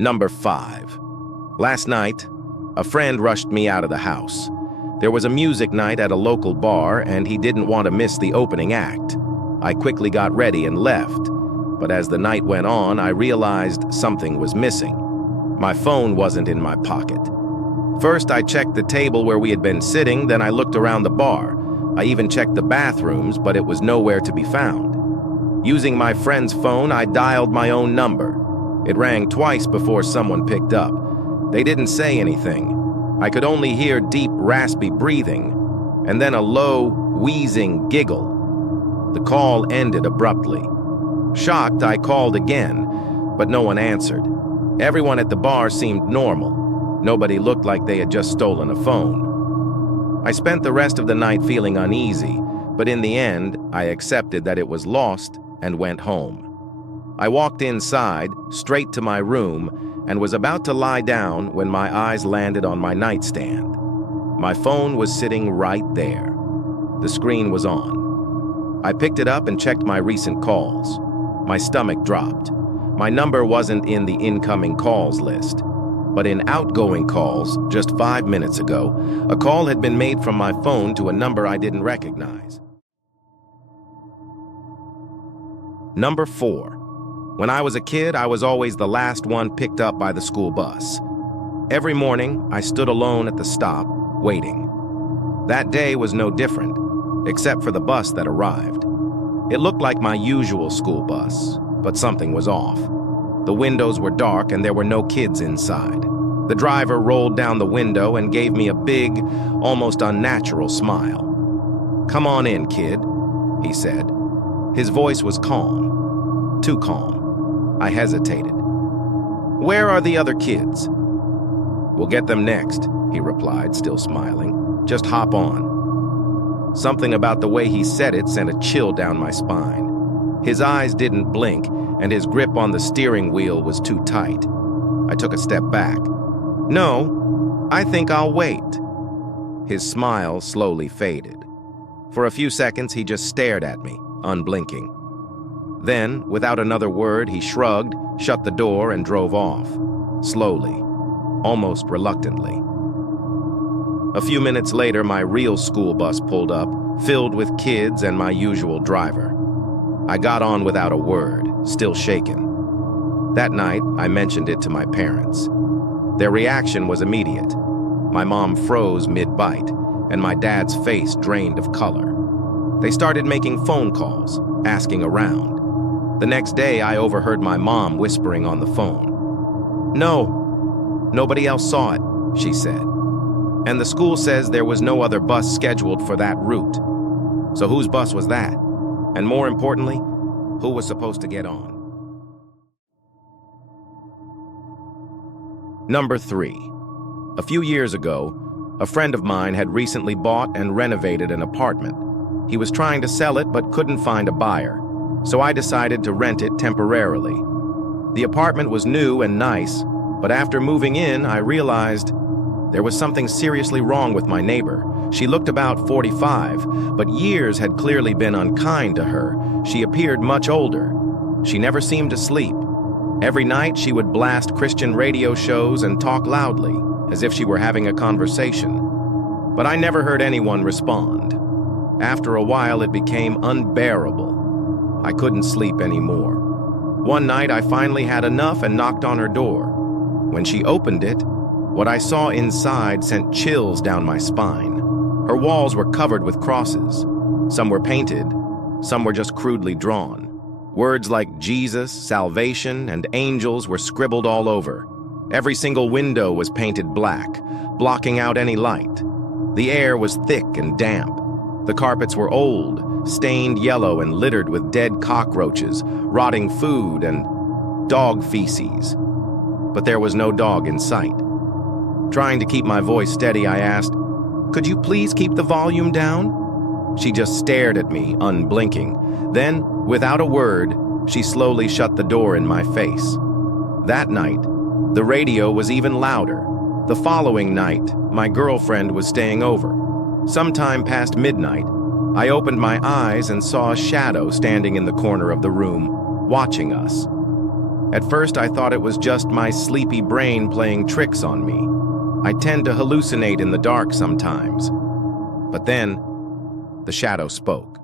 Number 5. Last night, a friend rushed me out of the house. There was a music night at a local bar, and he didn't want to miss the opening act. I quickly got ready and left, but as the night went on, I realized something was missing. My phone wasn't in my pocket. First, I checked the table where we had been sitting, then I looked around the bar. I even checked the bathrooms, but it was nowhere to be found. Using my friend's phone, I dialed my own number. It rang twice before someone picked up. They didn't say anything. I could only hear deep, raspy breathing, and then a low, wheezing giggle. The call ended abruptly. Shocked, I called again, but no one answered. Everyone at the bar seemed normal. Nobody looked like they had just stolen a phone. I spent the rest of the night feeling uneasy, but in the end, I accepted that it was lost and went home. I walked inside, straight to my room, and was about to lie down when my eyes landed on my nightstand. My phone was sitting right there. The screen was on. I picked it up and checked my recent calls. My stomach dropped. My number wasn't in the incoming calls list, but in outgoing calls, just 5 minutes ago, a call had been made from my phone to a number I didn't recognize. Number 4. When I was a kid, I was always the last one picked up by the school bus. Every morning, I stood alone at the stop, waiting. That day was no different, except for the bus that arrived. It looked like my usual school bus, but something was off. The windows were dark and there were no kids inside. The driver rolled down the window and gave me a big, almost unnatural smile. "Come on in, kid," he said. His voice was calm, too calm. I hesitated. "Where are the other kids?" "We'll get them next," he replied, still smiling. "Just hop on." Something about the way he said it sent a chill down my spine. His eyes didn't blink, and his grip on the steering wheel was too tight. I took a step back. "No, I think I'll wait." His smile slowly faded. For a few seconds, he just stared at me, unblinking. Then, without another word, he shrugged, shut the door, and drove off, slowly, almost reluctantly. A few minutes later, my real school bus pulled up, filled with kids and my usual driver. I got on without a word, still shaken. That night, I mentioned it to my parents. Their reaction was immediate. My mom froze mid-bite, and my dad's face drained of color. They started making phone calls, asking around. The next day, I overheard my mom whispering on the phone. "No, nobody else saw it," she said. "And the school says there was no other bus scheduled for that route. So whose bus was that? And more importantly, who was supposed to get on?" Number 3. A few years ago, a friend of mine had recently bought and renovated an apartment. He was trying to sell it but couldn't find a buyer, so I decided to rent it temporarily. The apartment was new and nice, but after moving in, I realized there was something seriously wrong with my neighbor. She looked about 45, but years had clearly been unkind to her. She appeared much older. She never seemed to sleep. Every night, she would blast Christian radio shows and talk loudly, as if she were having a conversation. But I never heard anyone respond. After a while, it became unbearable. I couldn't sleep anymore. One night, I finally had enough and knocked on her door. When she opened it, what I saw inside sent chills down my spine. Her walls were covered with crosses. Some were painted, some were just crudely drawn. Words like Jesus, salvation, and angels were scribbled all over. Every single window was painted black, blocking out any light. The air was thick and damp. The carpets were old, stained yellow and littered with dead cockroaches, rotting food, and dog feces. But there was no dog in sight. Trying to keep my voice steady, I asked, "Could you please keep the volume down?" She just stared at me, unblinking. Then, without a word, she slowly shut the door in my face. That night, the radio was even louder. The following night, my girlfriend was staying over. Sometime past midnight, I opened my eyes and saw a shadow standing in the corner of the room, watching us. At first, I thought it was just my sleepy brain playing tricks on me. I tend to hallucinate in the dark sometimes. But then, the shadow spoke.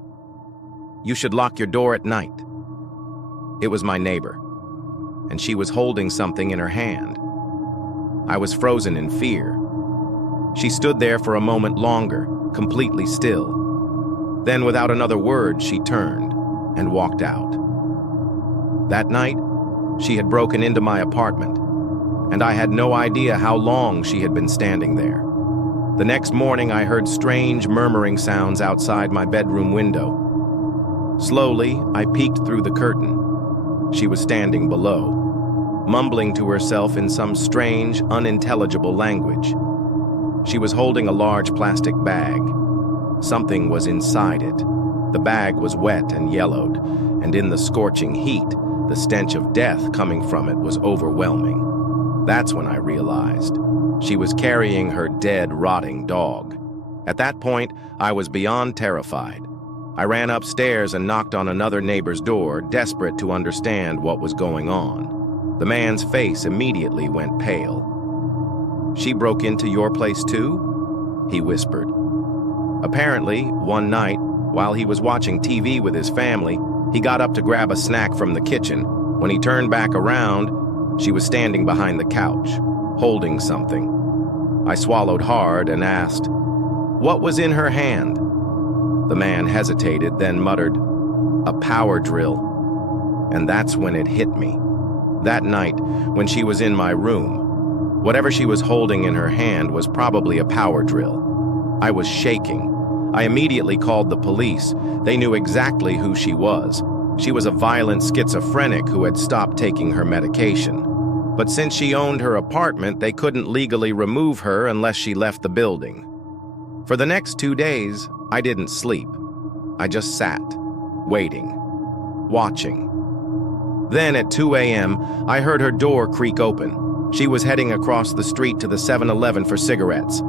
"You should lock your door at night." It was my neighbor, and she was holding something in her hand. I was frozen in fear. She stood there for a moment longer, completely still. Then, without another word, she turned and walked out. That night, she had broken into my apartment, and I had no idea how long she had been standing there. The next morning, I heard strange murmuring sounds outside my bedroom window. Slowly, I peeked through the curtain. She was standing below, mumbling to herself in some strange, unintelligible language. She was holding a large plastic bag. Something was inside it. The bag was wet and yellowed, and in the scorching heat, the stench of death coming from it was overwhelming. That's when I realized she was carrying her dead, rotting dog. At that point, I was beyond terrified. I ran upstairs and knocked on another neighbor's door, desperate to understand what was going on. The man's face immediately went pale. "She broke into your place too?" he whispered. Apparently, one night, while he was watching TV with his family, he got up to grab a snack from the kitchen. When he turned back around, she was standing behind the couch, holding something. I swallowed hard and asked, "What was in her hand?" The man hesitated, then muttered, "A power drill." And that's when it hit me. That night, when she was in my room, whatever she was holding in her hand was probably a power drill. I was shaking. I immediately called the police. They knew exactly who she was. She was a violent schizophrenic who had stopped taking her medication. But since she owned her apartment, they couldn't legally remove her unless she left the building. For the next 2 days, I didn't sleep. I just sat, waiting, watching. Then at 2 a.m., I heard her door creak open. She was heading across the street to the 7-Eleven for cigarettes.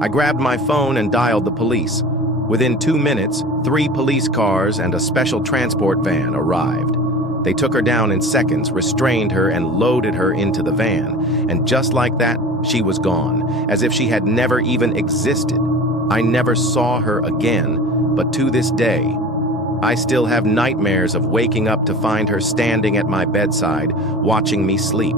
I grabbed my phone and dialed the police. Within 2 minutes, 3 police cars and a special transport van arrived. They took her down in seconds, restrained her, and loaded her into the van. And just like that, she was gone, as if she had never even existed. I never saw her again, but to this day, I still have nightmares of waking up to find her standing at my bedside, watching me sleep.